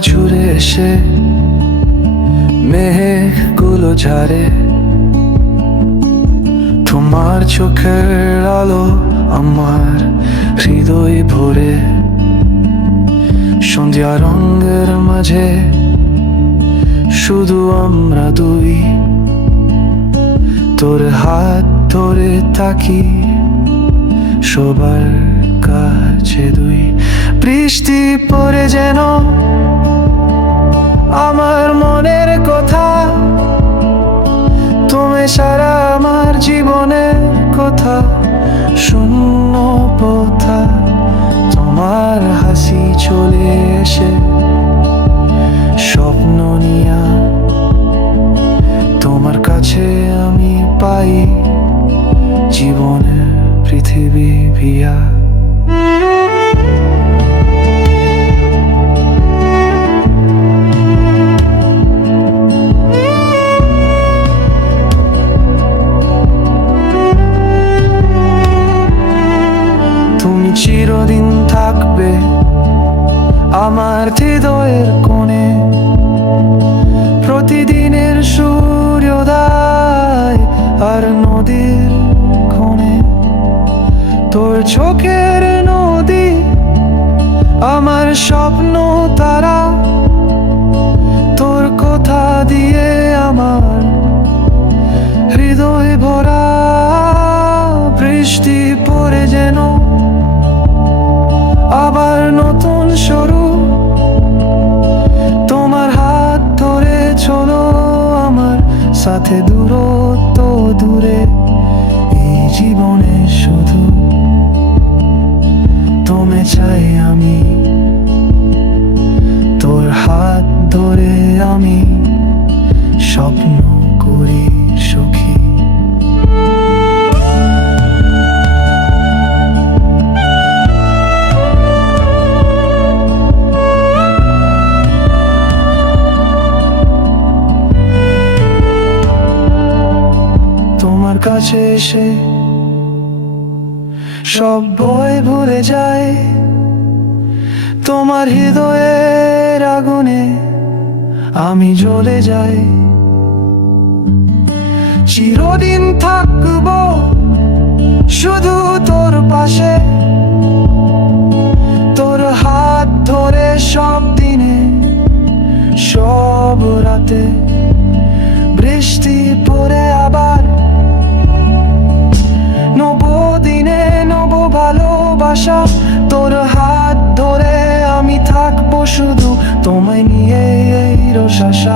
জুড়ে এসে মেঘগুলো ঝাড়ে। তোমার চোখের আলো আমার হৃদয় ভরে। সন্ধ্যা রঙের মাঝে শুধু আমরা দুই। তোর হাত ধরে থাকি সবার কাছে দুই। বৃষ্টি পরে যেন আমার মনের কথা। তুমি সারা আমার জীবনের কথা, শূন্য পথা। তোমার হাসি চলে এসে স্বপ্ন নিয়া তোমার কাছে আমি পাই। জীবনের পৃথিবী ভিয়া। থাকবে আমার হৃদয়ের কোণে। প্রতিদিনের সূর্যোদয় আর নদীর কোণে। তোর চোখের নদী, আমার স্বপ্ন তারা সাথে দূরত্ব দূরে এই জীবনে শুধু তোমে চাই আমি। তোর হাত ধরে আমি স্বপ্ন তোমার কাছে এসে সব ভয় ভুলে যায়। তোমার হৃদয়ের আগুনে আমি জ্বলে যাই। চিরদিন থাকব শুধু তোর পাশে। তোর হাত ধরে সব দিনে, সব রাতে বৃষ্টি পড়ে ভালোবাসা তোর হাত ধরে আমি থাকব শুধু তোমায় নিয়ে এই রসাশা